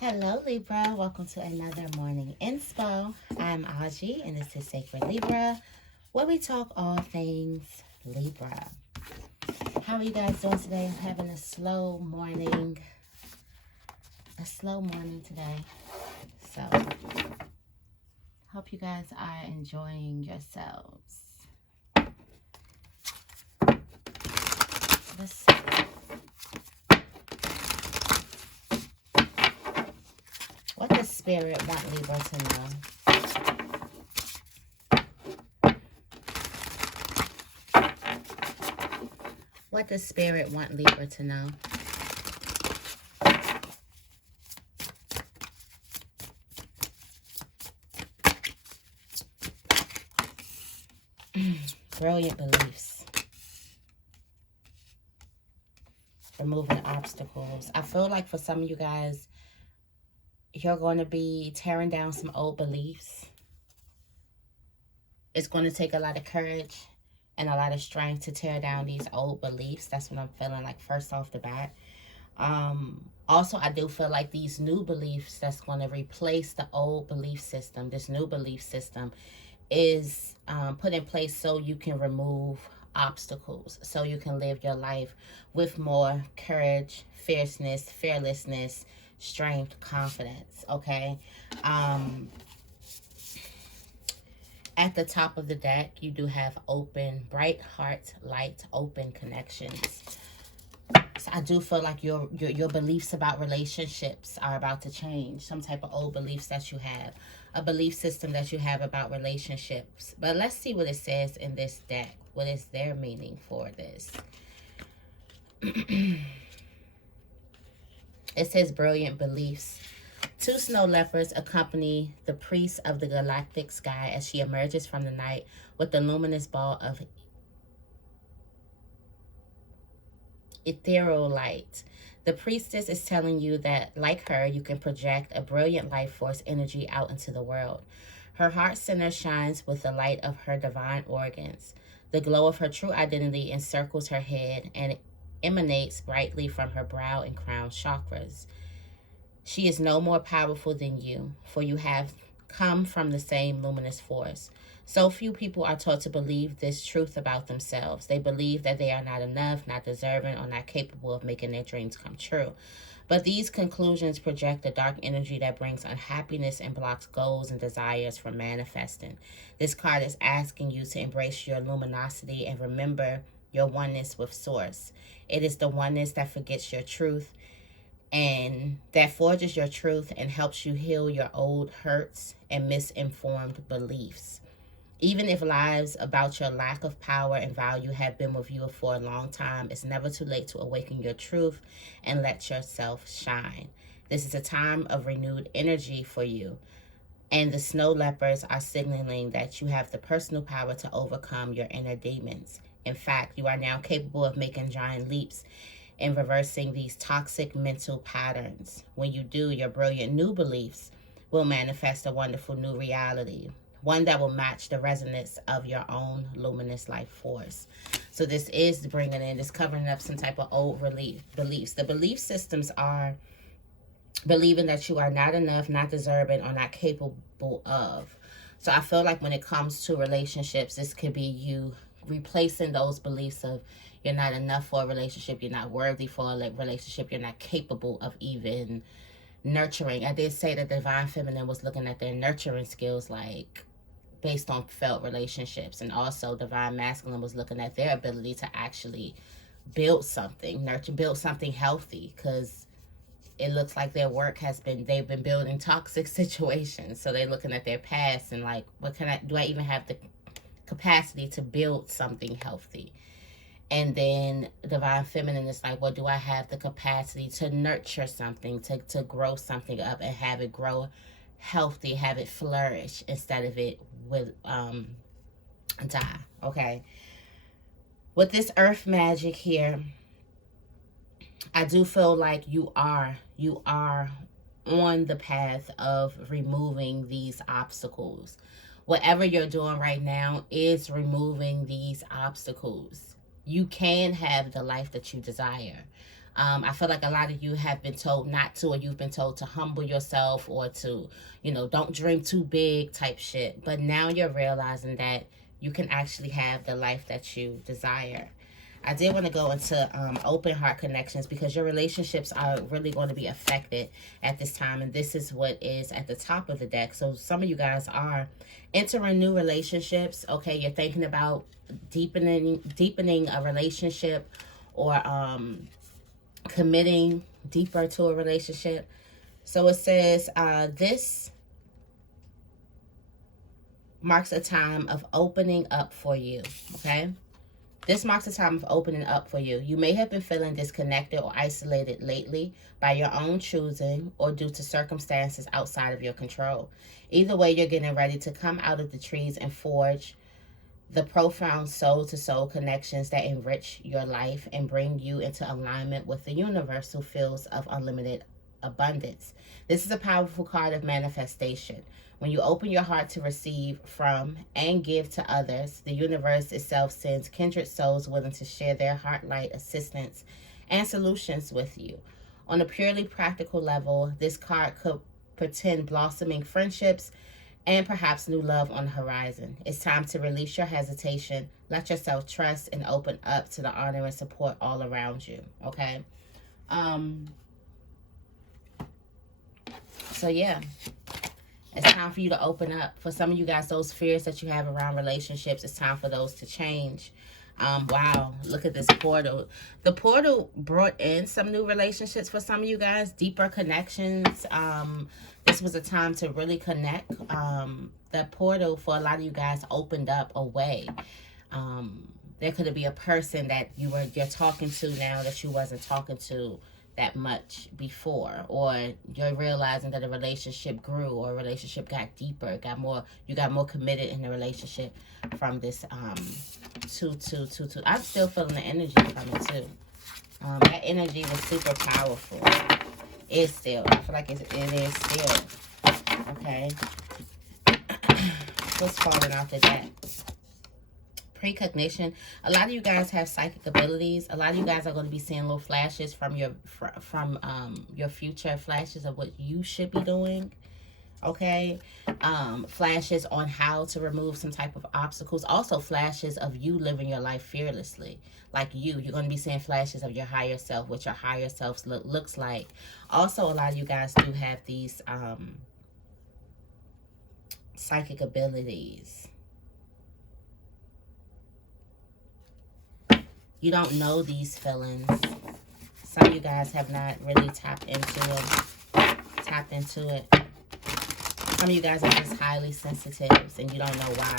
Hello Libra, welcome to another morning inspo. I'm Auji and this is Sacred Libra, where we talk all things Libra. How are you guys doing today? I'm having a slow morning today. So, hope you guys are enjoying yourselves. Let's see. What does Spirit want Libra to know? What does Spirit want Libra to know? Brilliant beliefs. Removing obstacles. I feel like for some of you guys, you're going to be tearing down some old beliefs. It's going to take a lot of courage and a lot of strength to tear down these old beliefs. That's what I'm feeling like first off the bat. Also, I do feel like these new beliefs that's going to replace the old belief system, this new belief system is put in place so you can remove obstacles, so you can live your life with more courage, fierceness, fearlessness, strength, confidence, okay? At the top of the deck, you do have open, bright heart, light, open connections. So I do feel like your beliefs about relationships are about to change. Some type of old beliefs that you have, a belief system that you have about relationships. But let's see what it says in this deck. What is their meaning for this? It says brilliant beliefs. Two snow leopards accompany the priest of the galactic sky as she emerges from the night with the luminous ball of ethereal light. The priestess is telling you that, like her, you can project a brilliant life force energy out into the world. Her heart center shines with the light of her divine organs. The glow of her true identity encircles her head and emanates brightly from her brow and crown chakras. She is no more powerful than you, for you have come from the same luminous force. So few people are taught to believe this truth about themselves. They believe that they are not enough, not deserving, or not capable of making their dreams come true. But these conclusions project a dark energy that brings unhappiness and blocks goals and desires from manifesting. This card is asking you to embrace your luminosity and remember your oneness with Source. It is the oneness that forgets your truth and that forges your truth and helps you heal your old hurts and misinformed beliefs. Even if lies about your lack of power and value have been with you for a long time, it's never too late to awaken your truth and let yourself shine. This is a time of renewed energy for you. And the snow leopards are signaling that you have the personal power to overcome your inner demons. In fact, you are now capable of making giant leaps in reversing these toxic mental patterns. When you do, your brilliant new beliefs will manifest a wonderful new reality, one that will match the resonance of your own luminous life force. So this is bringing in, this covering up some type of old beliefs. The belief systems are believing that you are not enough, not deserving, or not capable of. So I feel like when it comes to relationships, this could be you replacing those beliefs of you're not enough for a relationship, you're not worthy for a relationship, you're not capable of even nurturing. I did say that Divine Feminine was looking at their nurturing skills, like based on felt relationships, and also Divine Masculine was looking at their ability to actually build something, build something healthy, because it looks like their work has been, they've been building toxic situations. So they're looking at their past and like, do I even have the capacity to build something healthy? And then Divine Feminine is like, well, do I have the capacity to nurture something, to grow something up and have it grow healthy, have it flourish instead of it with die, okay? With this earth magic here, I do feel like you are on the path of removing these obstacles. Whatever you're doing right now is removing these obstacles. You can have the life that you desire. I feel like a lot of you have been told not to, or you've been told to humble yourself, or to, you know, don't dream too big type shit. But now you're realizing that you can actually have the life that you desire. I did want to go into open heart connections, because your relationships are really going to be affected at this time. And this is what is at the top of the deck. So some of you guys are entering new relationships. Okay, you're thinking about deepening a relationship, or committing deeper to a relationship. So it says this marks a time of opening up for you. Okay. This marks a time of opening up for you. You may have been feeling disconnected or isolated lately by your own choosing, or due to circumstances outside of your control. Either way, you're getting ready to come out of the trees and forge the profound soul-to-soul connections that enrich your life and bring you into alignment with the universal fields of unlimited abundance. This is a powerful card of manifestation. When you open your heart to receive from and give to others, the universe itself sends kindred souls willing to share their heart light, assistance, and solutions with you. On a purely practical level, this card could portend blossoming friendships and perhaps new love on the horizon. It's time to release your hesitation, let yourself trust, and open up to the honor and support all around you. Okay? So yeah, it's time for you to open up. For some of you guys, those fears that you have around relationships, it's time for those to change. Wow, look at this portal. The portal brought in some new relationships for some of you guys, deeper connections. This was a time to really connect. That portal for a lot of you guys opened up a way. There could be a person that you're talking to now that you wasn't talking to that much before, or you're realizing that a relationship grew, or a relationship got deeper, you got more committed in the relationship from this 2-2-2-2. I'm still feeling the energy from it too. That energy was super powerful. It's still, I feel like it is still. Okay. What's falling off the deck? Precognition. A lot of you guys have psychic abilities. A lot of you guys are going to be seeing little flashes from your future, flashes of what you should be doing. Okay. Flashes on how to remove some type of obstacles. Also flashes of you living your life fearlessly. Like you're going to be seeing flashes of your higher self, what your higher self looks like. Also, a lot of you guys do have these psychic abilities. You don't know these feelings. Some of you guys have not really tapped into it. Some of you guys are just highly sensitive, and you don't know why.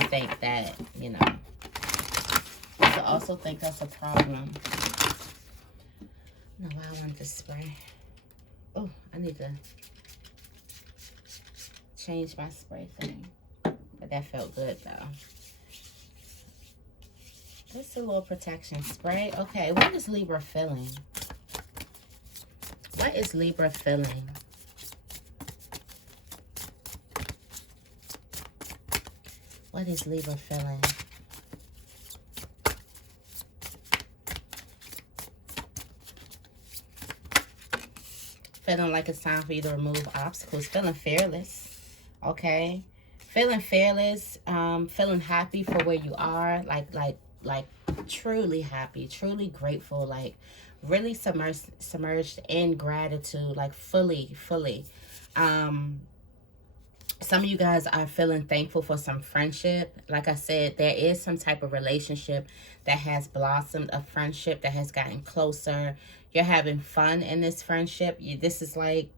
You think that, you know. You could also think that's a problem. No, I want to spray. Oh, I need to change my spray thing. But that felt good, though. Just a little protection spray. Okay, what is Libra feeling? What is Libra feeling? What is Libra feeling? Feeling like it's time for you to remove obstacles. Feeling fearless. Okay. Feeling fearless. Feeling happy for where you are. Like truly happy, truly grateful, like really submerged in gratitude, like fully. Some of you guys are feeling thankful for some friendship. Like I said, there is some type of relationship that has blossomed, a friendship that has gotten closer. You're having fun in this friendship. This is like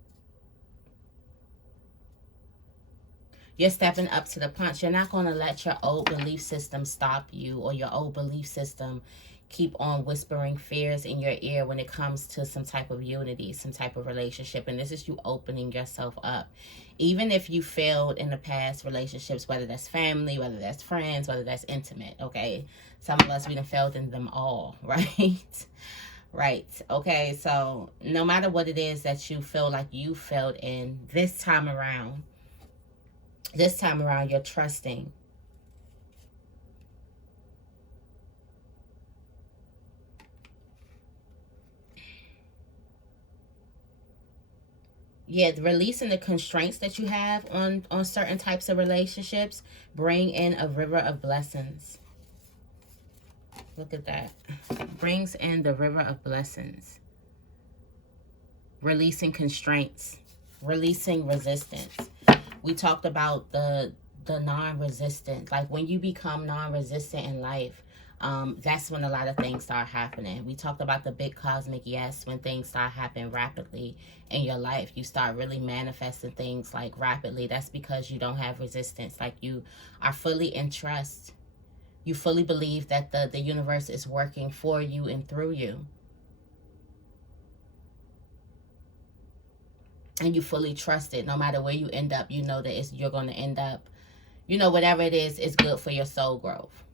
you're stepping up to the punch. You're not going to let your old belief system stop you, or your old belief system keep on whispering fears in your ear when it comes to some type of unity, some type of relationship. And this is you opening yourself up. Even if you failed in the past relationships, whether that's family, whether that's friends, whether that's intimate, okay? Some of us, we done failed in them all, right? Right. Okay, so no matter what it is that you feel like you failed in, this time around, you're trusting. Yeah, releasing the constraints that you have on certain types of relationships. Bring in a river of blessings. Look at that. Brings in the river of blessings. Releasing constraints. Releasing resistance. We talked about the non-resistant. Like when you become non-resistant in life, that's when a lot of things start happening. We talked about the big cosmic yes, when things start happening rapidly in your life. You start really manifesting things like rapidly. That's because you don't have resistance. Like you are fully in trust. You fully believe that the universe is working for you and through you. And you fully trust it. No matter where you end up, you know that you're going to end up, you know, whatever it is good for your soul growth.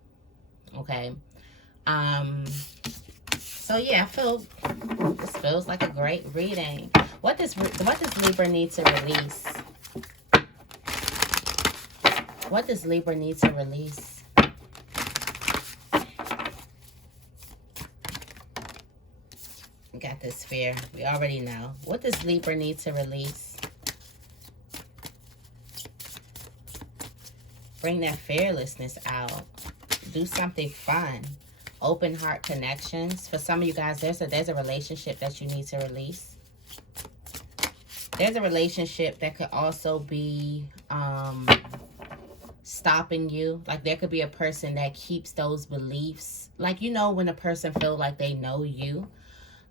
Okay. So yeah, I feel this feels like a great reading. What does Libra need to release? What does Libra need to release? Got this fear. We already know. What does Libra need to release? Bring that fearlessness out. Do something fun. Open heart connections. For some of you guys, there's a relationship that you need to release. There's a relationship that could also be stopping you. Like there could be a person that keeps those beliefs. Like, you know, when a person feels like they know you.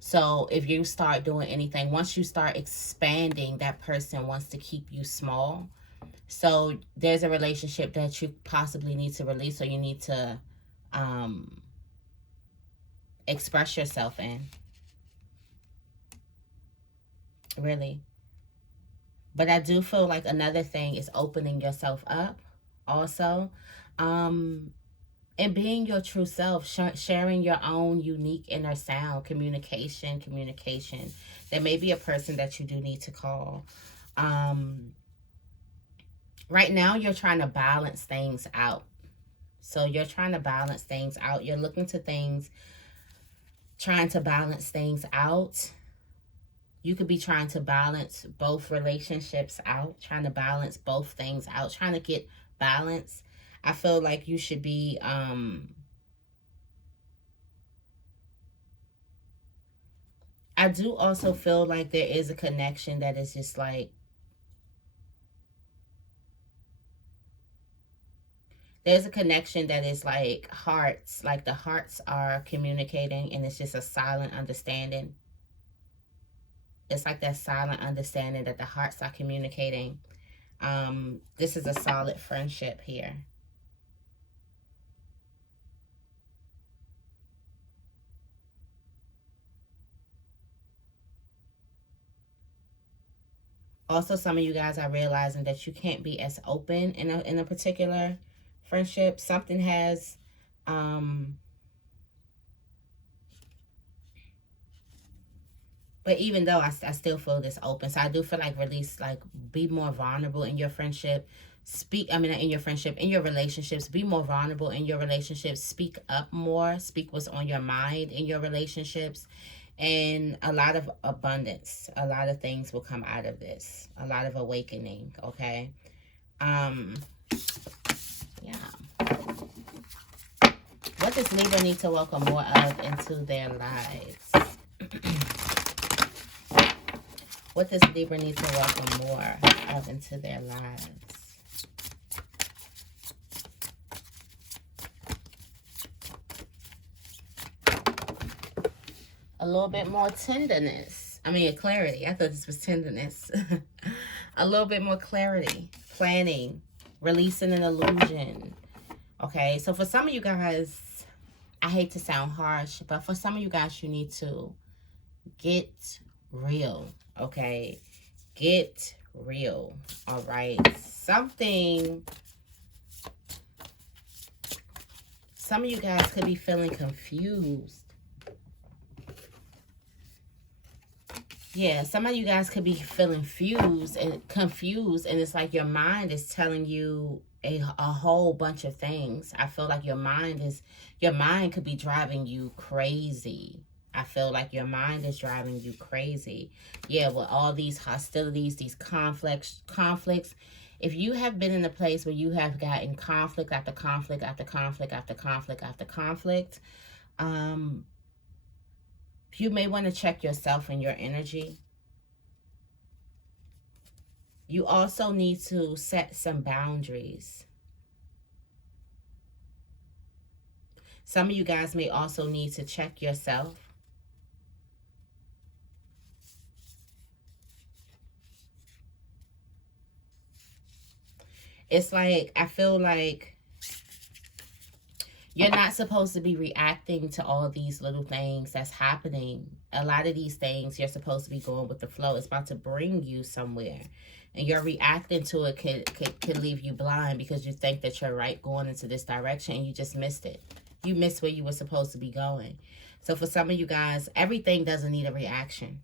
So if you start doing anything, once you start expanding, that person wants to keep you small. So there's a relationship that you possibly need to release, or you need to express yourself in. Really. But I do feel like another thing is opening yourself up also. And being your true self, sharing your own unique inner sound, communication. There may be a person that you do need to call. Right now, you're trying to balance things out. So you're trying to balance things out. You're looking to things, trying to balance things out. You could be trying to balance both relationships out, trying to balance both things out, trying to get balance. I feel like you should be I do also feel like there is a connection that is just like, there's a connection that is like hearts, like the hearts are communicating, and it's just a silent understanding. It's like that silent understanding that the hearts are communicating. This is a solid friendship here. Also, some of you guys are realizing that you can't be as open in a particular friendship. Something has but even though I still feel this open, so I do feel like release, like be more vulnerable in your friendship. In your friendship, in your relationships, be more vulnerable in your relationships. Speak up more. Speak what's on your mind in your relationships. And a lot of abundance, a lot of things will come out of this. A lot of awakening, okay? Yeah. What does Libra need to welcome more of into their lives? What does Libra need to welcome more of into their lives? A little bit more tenderness. Clarity. I thought this was tenderness. A little bit more clarity. Planning. Releasing an illusion. Okay, so for some of you guys, I hate to sound harsh, but for some of you guys, you need to get real. Okay, get real. All right, some of you guys could be feeling confused. Yeah, some of you guys could be feeling confused, and it's like your mind is telling you a whole bunch of things. I feel like your mind could be driving you crazy. I feel like your mind is driving you crazy. Yeah, with all these hostilities, these conflicts. If you have been in a place where you have gotten conflict after conflict after conflict after conflict after conflict, you may want to check yourself and your energy. You also need to set some boundaries. Some of you guys may also need to check yourself. It's like, I feel like you're not supposed to be reacting to all these little things that's happening. A lot of these things, you're supposed to be going with the flow. It's about to bring you somewhere. And you're reacting to it could leave you blind because you think that you're right going into this direction and you just missed it. You missed where you were supposed to be going. So for some of you guys, everything doesn't need a reaction.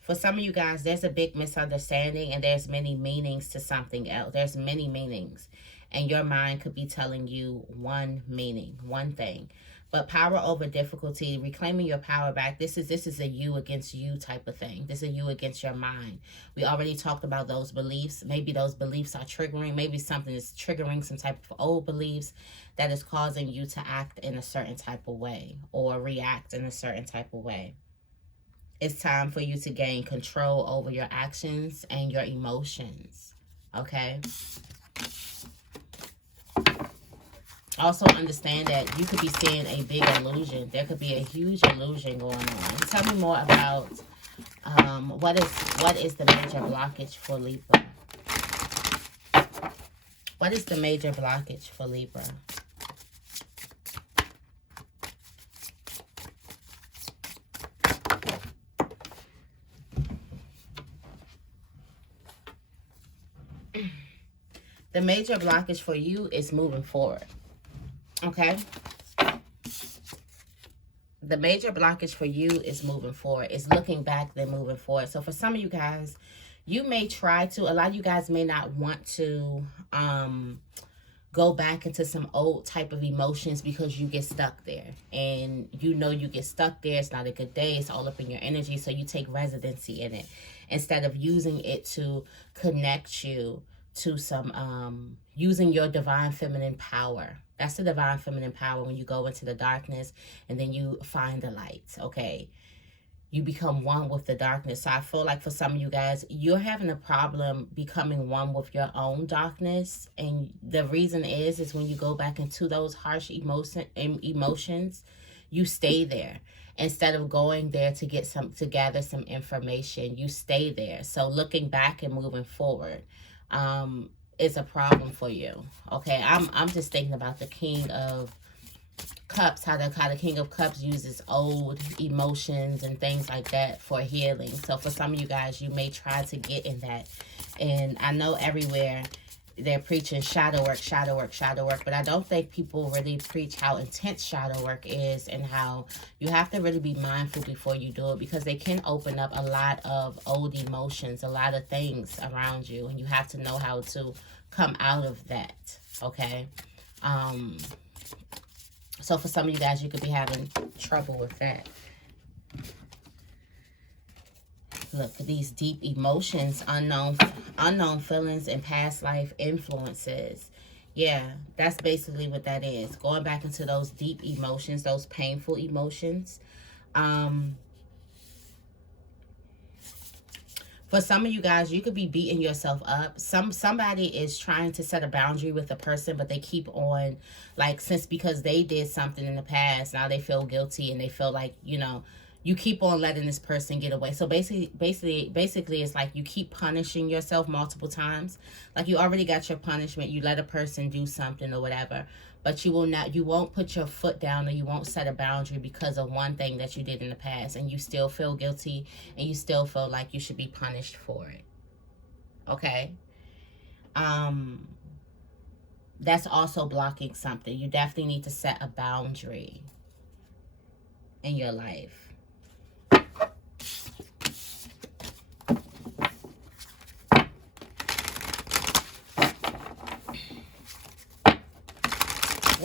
For some of you guys, there's a big misunderstanding and there's many meanings to something else. There's many meanings. And your mind could be telling you one meaning, one thing. But power over difficulty, reclaiming your power back, this is a you against you type of thing. This is a you against your mind. We already talked about those beliefs. Maybe those beliefs are triggering. Maybe something is triggering some type of old beliefs that is causing you to act in a certain type of way or react in a certain type of way. It's time for you to gain control over your actions and your emotions, okay? Also understand that you could be seeing a big illusion. There could be a huge illusion going on. Tell me more about what is the major blockage for Libra? What is the major blockage for Libra? The major blockage for you is moving forward, okay? The major blockage for you is moving forward. It's looking back, then moving forward. So for some of you guys, you may try to, a lot of you guys may not want to go back into some old type of emotions because you get stuck there. And you know you get stuck there. It's not a good day. It's all up in your energy. So you take residency in it instead of using it to connect you to some using your divine feminine power. That's the divine feminine power when you go into the darkness and then you find the light, okay? You become one with the darkness. So I feel like for some of you guys, you're having a problem becoming one with your own darkness. And the reason is when you go back into those harsh emotions, you stay there. Instead of going there to gather some information, you stay there. So looking back and moving forward, is a problem for you. Okay, I'm just thinking about the King of Cups, how the King of Cups uses old emotions and things like that for healing. So for some of you guys, you may try to get in that. And I know everywhere they're preaching shadow work, shadow work, shadow work, but I don't think people really preach how intense shadow work is and how you have to really be mindful before you do it, because they can open up a lot of old emotions, a lot of things around you, and you have to know how to come out of that, okay? So for some of you guys, you could be having trouble with that. Look, these deep emotions, unknown feelings, and past life influences. Yeah, that's basically what that is. Going back into those deep emotions, those painful emotions. For some of you guys, you could be beating yourself up. Somebody is trying to set a boundary with a person, but they keep on, like, because they did something in the past, now they feel guilty and they feel like, you know, you keep on letting this person get away. So basically, it's like you keep punishing yourself multiple times. Like you already got your punishment. You let a person do something or whatever, but you won't put your foot down, or you won't set a boundary because of one thing that you did in the past, and you still feel guilty and you still feel like you should be punished for it. Okay? That's also blocking something. You definitely need to set a boundary in your life.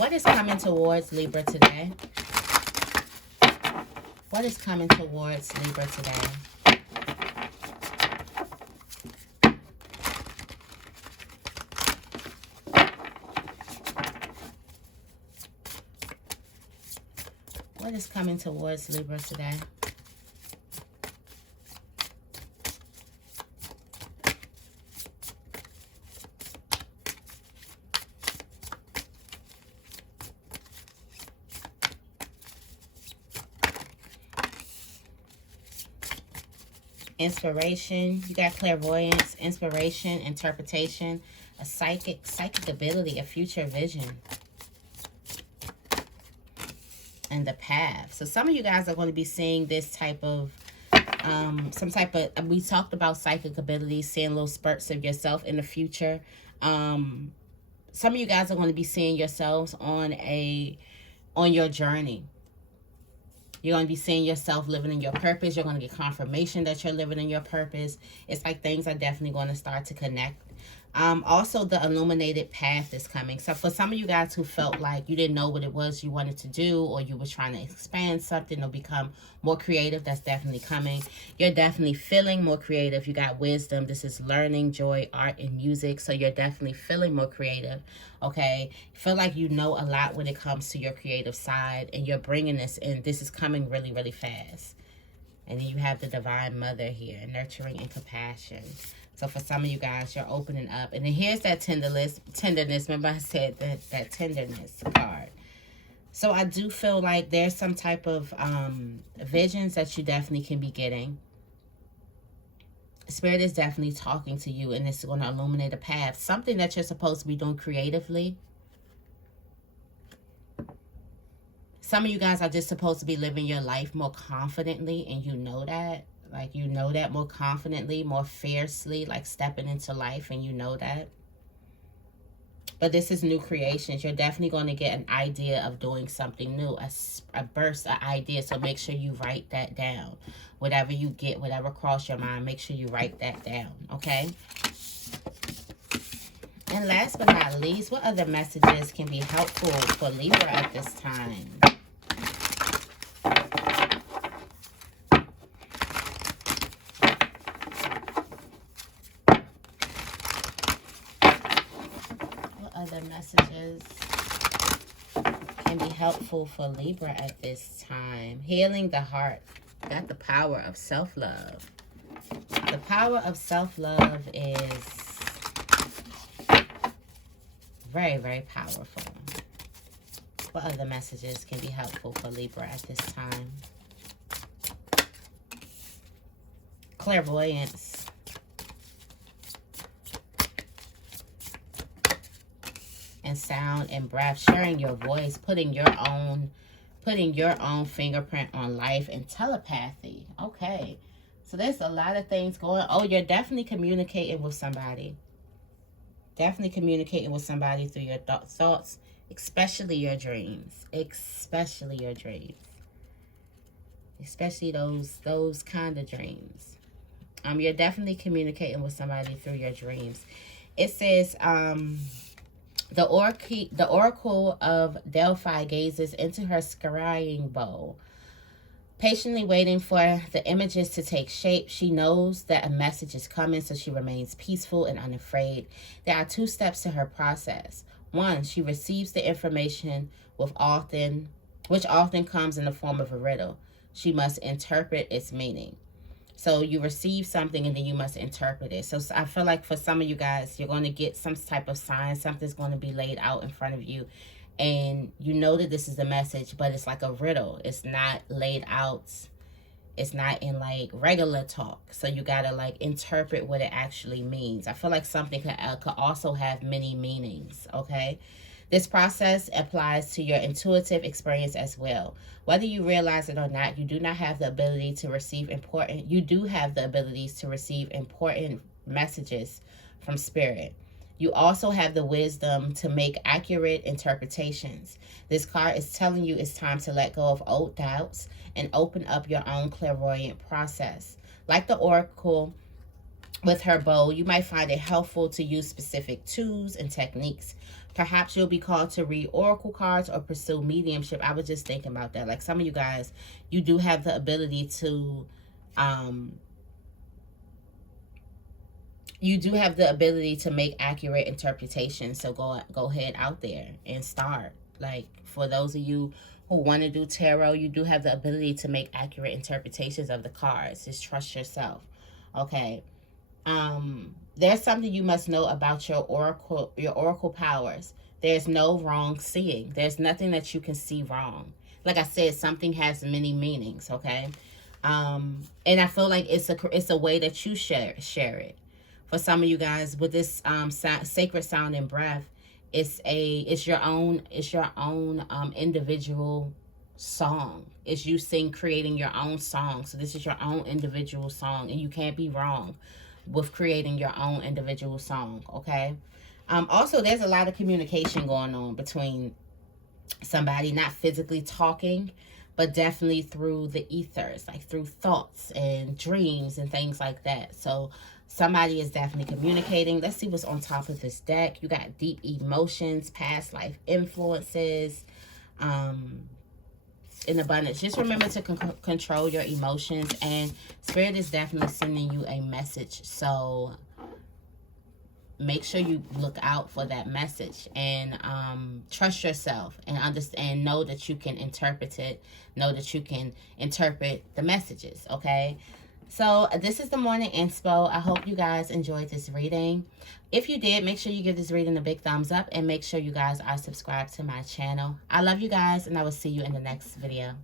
What is coming towards Libra today? What is coming towards Libra today? What is coming towards Libra today? Inspiration. You got clairvoyance, inspiration, interpretation, a psychic ability, a future vision, and the path. So some of you guys are going to be seeing this type of some type of, we talked about psychic abilities, seeing little spurts of yourself in the future. Some of you guys are going to be seeing yourselves on your journey. You're going to be seeing yourself living in your purpose. You're going to get confirmation that you're living in your purpose. It's like things are definitely going to start to connect. Also, the illuminated path is coming. So for some of you guys who felt like you didn't know what it was you wanted to do, or you were trying to expand something or become more creative, that's definitely coming. You're definitely feeling more creative. You got wisdom. This is learning, joy, art, and music. So you're definitely feeling more creative. Okay, feel like you know a lot when it comes to your creative side, and you're bringing this in. This is coming really, really fast. And then you have the Divine Mother here, nurturing and compassion. So for some of you guys, you're opening up. And then here's that tenderness. Remember I said that tenderness card. So I do feel like there's some type of visions that you definitely can be getting. Spirit is definitely talking to you, and it's going to illuminate a path. Something that you're supposed to be doing creatively. Some of you guys are just supposed to be living your life more confidently, and you know that. Like, you know that more confidently, more fiercely, like stepping into life, and you know that. But this is new creations. You're definitely going to get an idea of doing something new, a burst, an idea. So make sure you write that down. Whatever you get, whatever cross your mind, make sure you write that down, okay? And last but not least, what other messages can be helpful for Libra at this time? Other messages can be helpful for Libra at this time. Healing the heart. Got the power of self-love. The power of self-love is very, very powerful. What other messages can be helpful for Libra at this time? Clairvoyance. And sound and breath, sharing your voice, putting your own fingerprint on life, and telepathy. Okay, so there's a lot of things going. Oh, you're definitely communicating with somebody. Definitely communicating with somebody through your thoughts, especially your dreams. Especially your dreams. Especially those kind of dreams. You're definitely communicating with somebody through your dreams. It says, the oracle of Delphi gazes into her scrying bowl, patiently waiting for the images to take shape. She knows that a message is coming, so she remains peaceful and unafraid. There are 2 steps to her process. 1, she receives the information which often comes in the form of a riddle. She must interpret its meaning. So you receive something and then you must interpret it. So I feel like for some of you guys, you're going to get some type of sign. Something's going to be laid out in front of you. And you know that this is the message, but it's like a riddle. It's not laid out. It's not in like regular talk. So you got to like interpret what it actually means. I feel like something could also have many meanings, okay? This process applies to your intuitive experience as well. Whether you realize it or not, you do have the ability to receive important messages from spirit. You also have the wisdom to make accurate interpretations. This card is telling you it's time to let go of old doubts and open up your own clairvoyant process. Like the oracle with her bow, you might find it helpful to use specific tools and techniques Perhaps you'll be called to read oracle cards or pursue mediumship. I was just thinking about that. Like, some of you guys, you do have the ability to make accurate interpretations. So go ahead out there and start. Like, for those of you who want to do tarot, you do have the ability to make accurate interpretations of the cards. Just trust yourself. Okay. There's something you must know about your oracle powers. There's no wrong seeing. There's nothing that you can see wrong. Like I said, something has many meanings. Okay. And I feel like it's a way that you share it. For some of you guys, with this sacred sound and breath, it's your own individual song. It's you creating your own song. So this is your own individual song, and you can't be wrong with creating your own individual song. Okay. Also, there's a lot of communication going on between somebody, not physically talking, but definitely through the ethers, like through thoughts and dreams and things like that. So somebody is definitely communicating. Let's see what's on top of this deck. You got deep emotions, past life influences, in abundance. Just remember to control your emotions, and Spirit is definitely sending you a message. So make sure you look out for that message, and trust yourself, and understand, know that you can interpret it, know that you can interpret the messages. Okay. So this is the morning inspo. I hope you guys enjoyed this reading. If you did, make sure you give this reading a big thumbs up, and make sure you guys are subscribed to my channel. I love you guys, and I will see you in the next video.